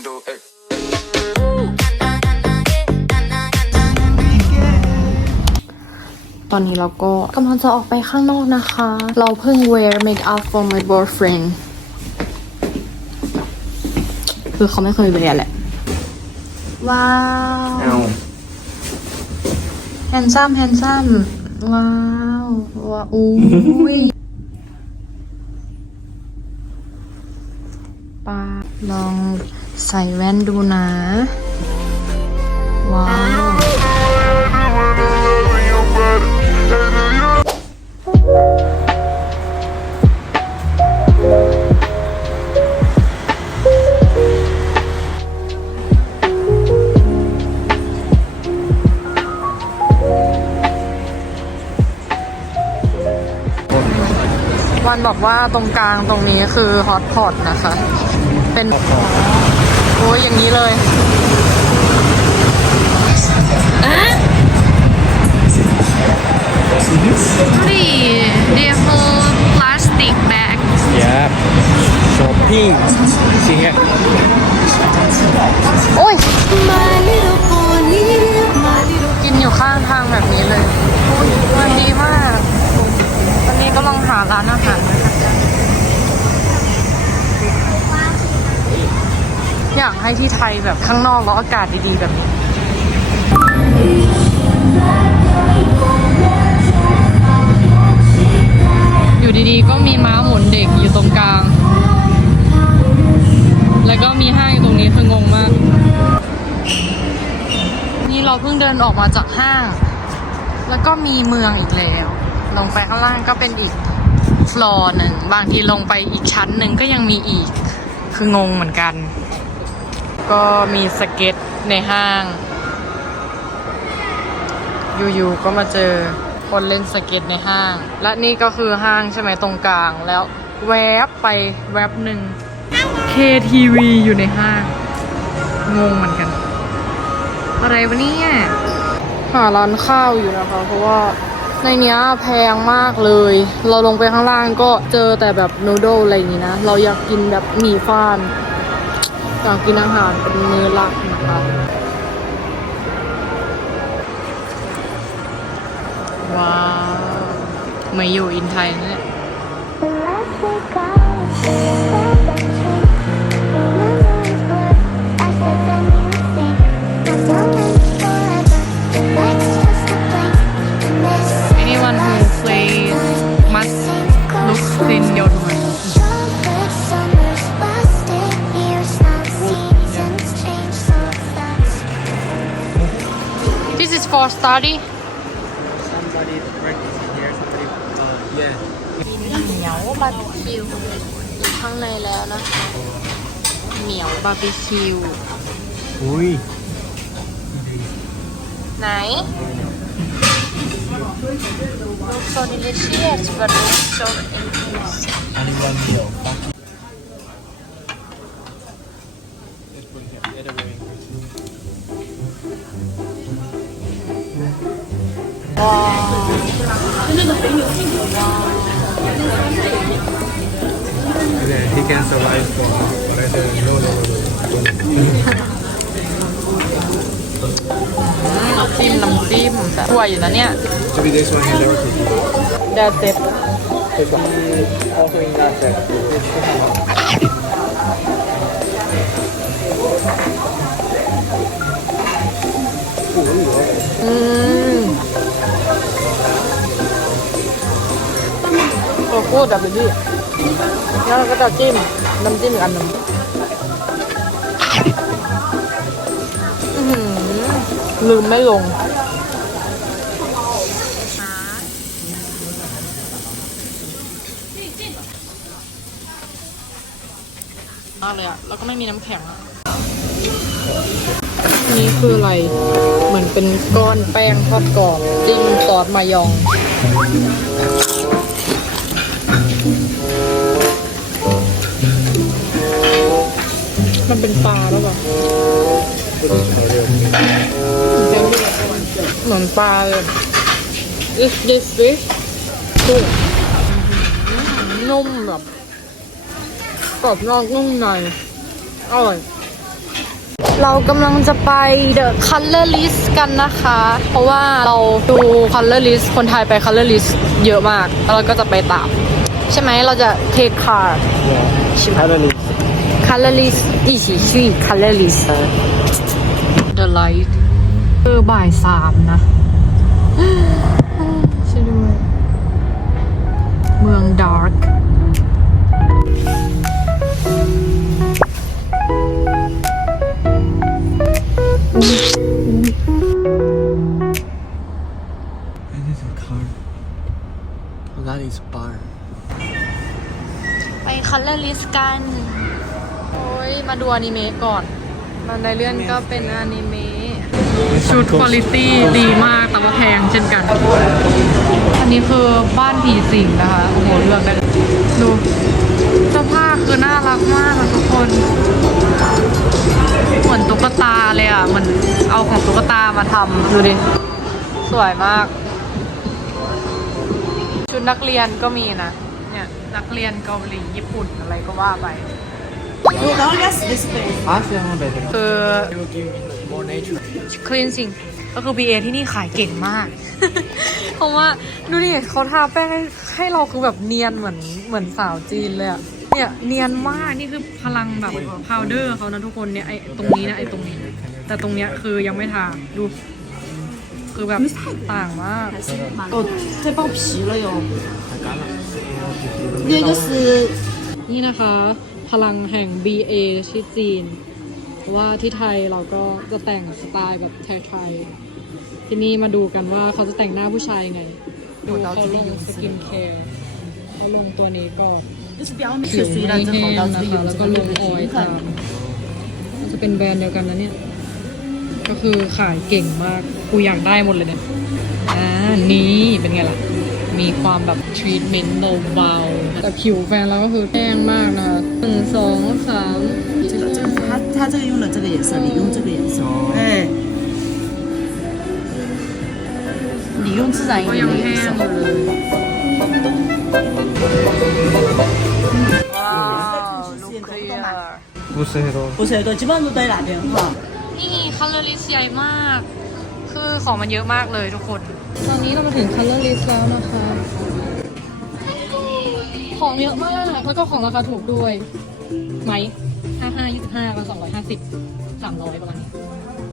mundo. Ey. ตอนนี้เราก็กำลังจะออกไปข้างนอกนะคะ เราเพิ่ง wear makeup for my boyfriend คือเขาไม่เคย wear แหละ ว้าวแฮนซัมแฮนซัมว้าวว้าวอุ้ยปาลอง ใส่แว่นดูนะ ว้าว วันบอกว่าตรงกลางตรงนี้คือฮอตพอตนะคะ เป็น โอ้ยอย่างนี้เลย Really, they hold plastic bag. Yeah. Shopping. See here. โอ้ยกินอยู่ข้างทางแบบนี้เลยอุ๊ยมันดีมาก ตอนนี้กำลังหาร้านอาหารนะคะ อยากให้ที่ไทยแบบข้างนอกแล้วอากาศดีๆแบบนี้อยู่ดีๆ ก็มีม้าหมุนเด็กอยู่ตรงกลาง แล้วก็มีห้างอยู่ตรงนี้คืองงมาก นี่เราเพิ่งเดินออกมาจากห้าง แล้วก็มีเมืองอีกแล้ว ลงไปข้างล่างก็เป็นอีกฟลอร์หนึ่งบางทีลงไปอีกชั้นหนึ่งก็ยังมีอีก คืองงเหมือนกัน ก็มีสเก็ตในห้าง อยู่ๆก็มาเจอคนเล่นสเก็ตในห้าง และนี่ก็คือห้างใช่ไหมตรงกลางแล้วแวบไปแวบหนึ่ง KTV อยู่ในห้าง งงเหมือนกัน อะไรวะเนี่ยหาร้านข้าวอยู่นะคะ เพราะว่าในเนี้ยแพงมากเลย เราลงไปข้างล่างก็เจอแต่แบบนูโดอะไรอย่างนี้นะ เราอยากกินแบบหมี่ฟ้าน อยากกินอาหารเป็นมื้อหลักนะคะว้าวไม่อยู่อินไทยนั่นแหล for study. Somebody practicing here. Somebody. Uh, yeah. เหมียวบาร์บีคิวอยู่ข้างในแล้วนะคะ เหมียวบาร์บีคิว Ui. ไหน Look so delicious but look so interesting he can survive for whatever. No, no, no, no. น้ำจิ้มน้ำจิ้มสวยอยู่นะเนี่ย Maybe this one has everything. เดาเซ็ต This one. Also in that set. อืม โอ้พูดแบบนี้แล้วเราก็จะจิ้มน้ำจิ้มอีกอันหนึ่งลืมไม่ลงมากเลยอะแล้วก็ไม่มีน้ำแข็งอะนี่คืออะไร เหมือนเป็นก้อนแป้งทอดกรอบจิ้มซอสมายอง มันเป็นปลาแล้วป่ะเหมือนปลาเลย is this fish กุ้งนุ่มแบบกรอบนอกนุ่มในอร่อย เรากำลังจะไป The Color List กันนะคะ เพราะว่าเราดู Color List คนไทยไป Color List เยอะมาก แล้วเราก็จะไปตาม ใช่ไหมเราจะ take car Yeah. Totally. Color List 一起去 Color List The Light คือบ่ายสามนะ ช่วยด้วย เมือง Dark It อนิเมะก่อนบันไดเลื่อนก็เป็นอนิเมะชุดคุณภาพดีมากแต่ว่าแพงเช่นกัน อันนี้คือบ้านผีสิงนะคะ โอ้โหเลือกได้เลยดูเสื้อผ้าคือน่ารักมากอะทุกคนเหมือนตุ๊กตาเลยอะเหมือนเอาของตุ๊กตามาทำดูดิ สวยมาก ชุดนักเรียนก็มีนะ เนี่ย นักเรียนเกาหลีญี่ปุ่นอะไรก็ว่าไป Ask them better. คือ They will give me more nature. cleansing ก็คือ BA ที่นี่ขายเก่งมาก เพราะว่าดูดิเขาทาแป้งให้ให้เราคือแบบเนียนเหมือนเหมือนสาวจีนเลยอะเนี่ยเนียนมาก นี่คือพลังแบบพาวเดอร์เขานะทุกคนเนี่ยไอตรงนี้นะไอตรงนี้ แต่ตรงเนี้ยคือยังไม่ทาดู คือแบบต่างมาก 哦，快爆皮了哟。那个是 นี่นะคะ พลังแห่ง BA ชื่อจีน เพราะว่าที่ไทยเราก็จะแต่งสไตล์แบบไทยๆ ที่นี่มาดูกันว่าเขาจะแต่งหน้าผู้ชายไง ดูเขาลงสกินแคร์เขาลงตัวนี้ก่อนผิวไม่แห้งนะคะแล้วก็ลงออยล์ตามมันจะเป็นแบรนด์เดียวกันนะเนี่ย ก็คือขายเก่งมาก กูอยากได้หมดเลยเนี่ย อ่า นี่เป็นไงล่ะ มีความแบบทรีทเมนต์เบาๆแต่ผิวแฟนเราก็คือแห้งมากนะคะหนึ่งสองสาม 这个这个它它这个用了这个颜色，你用这个颜色，哎，你用自然 ก็ 颜 ยัง 的 แห้ 颜 ง 色 อยู่。เลยว้าวลูกเคลียร์ 不是很多。不是的，基本上都在那边哈。 นี่คัลเลอร์ลิสใหญ่มาก คือของมันเยอะมากเลยทุกคน ตอนนี้เรามาถึงคัลเลอร์ลิสแล้วนะคะ ของเยอะมาก แล้วก็ของราคาถูกด้วย ไหมห้าห้ายี่สิบห้าก็สองร้อยห้าสิบสามร้อยประมาณนี้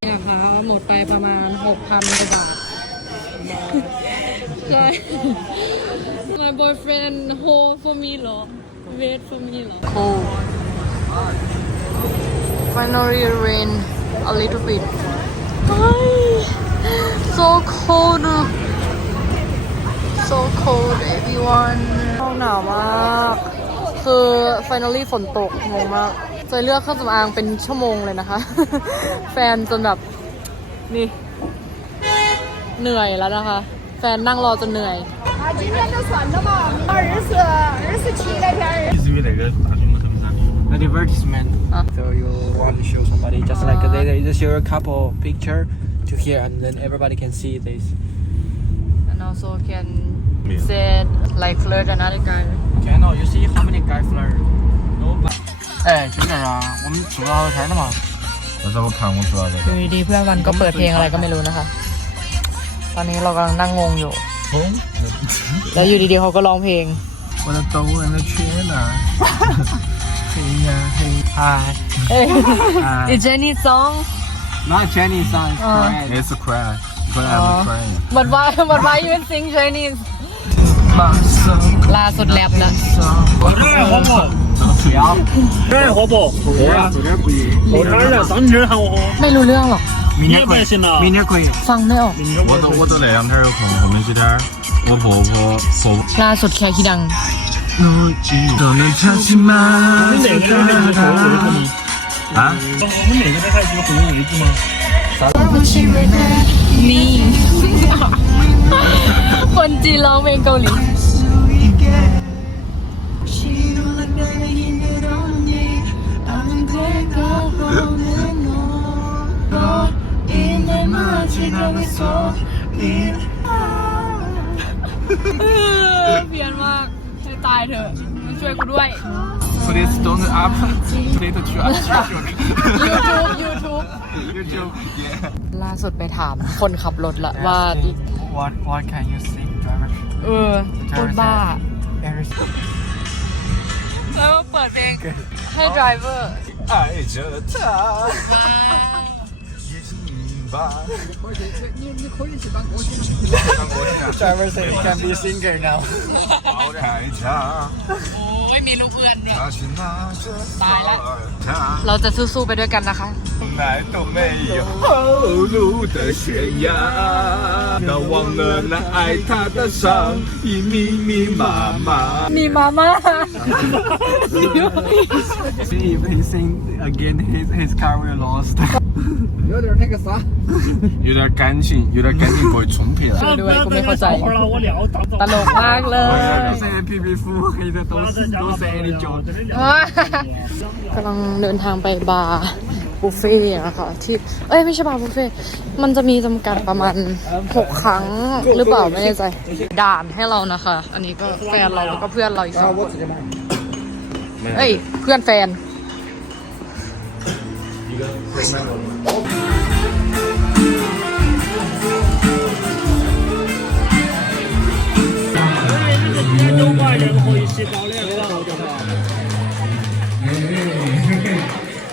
นี่นะคะ หมดไปประมาณหกพันกว่าบาท ใช่ My boyfriend hold for me เหรอ wait for me เหรอ cold finally rain a little bit Hi. so cold so cold everyone หนาวมาก คือ finally ฝนตกงงมากเจอเลือกเครื่องสำอางเป็นชั่วโมงเลยนะคะ แฟนจนแบบ นี่ เหนื่อยแล้วนะคะ แฟนนั่งรอจนเหนื่อย 啊，今天都算了嘛，二十二十七那天儿。 Advertisement. Ah. So you want to show somebody just like they, they just show a couple picture to here and then everybody can see this. and also can set like flirt another guy Channel, you see how many guy flirt? No. 哎，真的啊，我们吃不到天了嘛。我在我看我知道这 อ 个。 ยู่ดีๆเพื่อนวันก็เปิดเพลงอะไรก็ไม่รู้นะคะ ตอนนี้เรากำลังนั่งงงอยู่ แล้วอยู่ดีๆเขาก็ร้องเพลง 我的抖音的圈呢？嘿呀嘿，嗨， It's Jenny song Not Chinese song, Uh. Korean. it's a cry. But I'm Oh. crying. but why but why you sing Chinese ล่าสุดแรปนะ 不要。这儿活不？我有点不一。我这儿的，当天喊我喝。 ไม่รู้เรื่องหรอก 明天可以你也不信呐，明天可以。 ฟังไม่ออก 明天我都我都那两天有空，后面几天我婆婆婆 ล่าสุดแค่คิดัง 都能唱起 ฮะมันเหนื่อยไม่ได้ใครจะมาคุยอย่างนี้กูมานี่คนจีนร้เพลงเกาหลีเพี้ยนมากให้ตายเถอะมาช่วยกูด้วย Please don't up. Please to up. YouTube YouTube YouTube. Yeah. ล่าสุดไปถามคนขับรถละว่า What What can you sing, driver? เออพูดบ้า Every แล้วเปิดเพลงให้ driver 爱着他，也是明白。Driver say you can be singer now. 爱他， ไม่มีลูกเอื้อนด้วย 他是拿着ตายละ 他。 เราจะสู้ๆไปด้วยกันนะคะ 从来都没有后路的悬崖，都忘了那爱他的伤已密密麻麻。มีมาม่า If he sing again, his his car will lost. 有点那个啥，有点感情，有点感情可以冲皮了。 ช่วยด้วยกูไม่เข้าใจ 会儿了，我聊当中。 ตลกมากเลย 现在皮皮肤黑的都是都是 any job。 กำลังเดินทางไปบาร์บุฟเฟ่ต์นะคะที่เอ้ย ไม่ใช่บาร์บุฟเฟ่ต์มันจะมีจำกัดประมาณ 6 ครั้งหรือเปล่าไม่แน่ใจ ด่านให้เรานะคะ อันนี้ก็แฟนเราแล้วก็เพื่อนเราอีกสองคนเอ้ย เพื่อนแฟน 都把人可以洗澡的，好的嘛。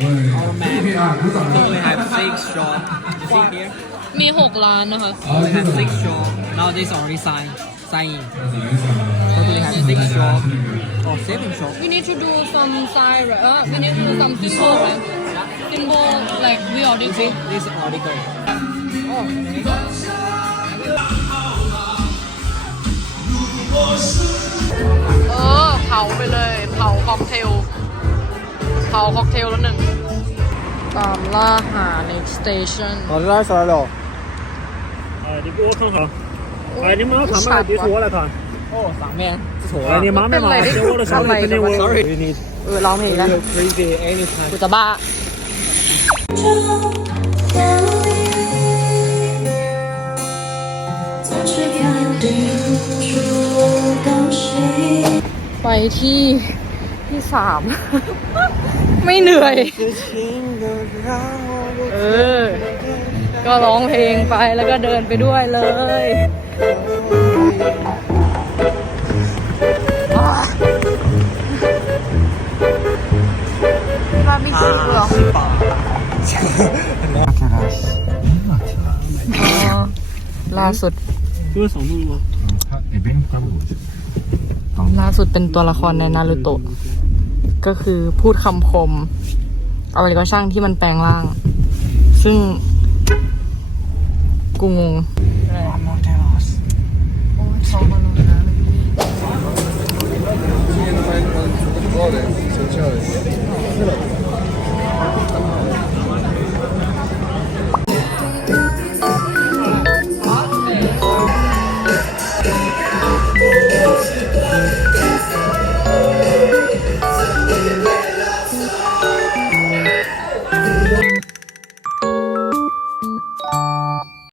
We have six shop. You see here? มี 6 ล้านนะคะ We have six shop. Now this already sign sign in. Totally have six shop. Oh, seven shop. we need to do some sign right? Uh, we need to do some symbol right? symbol like we already You see, this article. เออ เผาไปเลย เผาค็อกเทล เผาค็อกเทลแล้วหนึ่ง ตามล่าหา next station 老师来出来了。哎，你给我看看。哎，你妈看没？地图我来看。哦，上面是错哎，你妈没嘛？เป็นไร 这我的手机肯定我。 Sorry. We need เออร้องเพลงแล้ว You're crazy anytime. กูจะบ้า ที่ที่สาม ไม่เหนื่อย เออ ก็ร้องเพลงไปแล้วก็เดินไปด้วยเลยมาบิสุเหรอล่าสุดดูสองมือ ล่าสุดเป็นตัวละครในนารูโตะก็คือพูดคำคม อะไรก็ช่างที่มันแปลงร่าง ซึ่งกูงง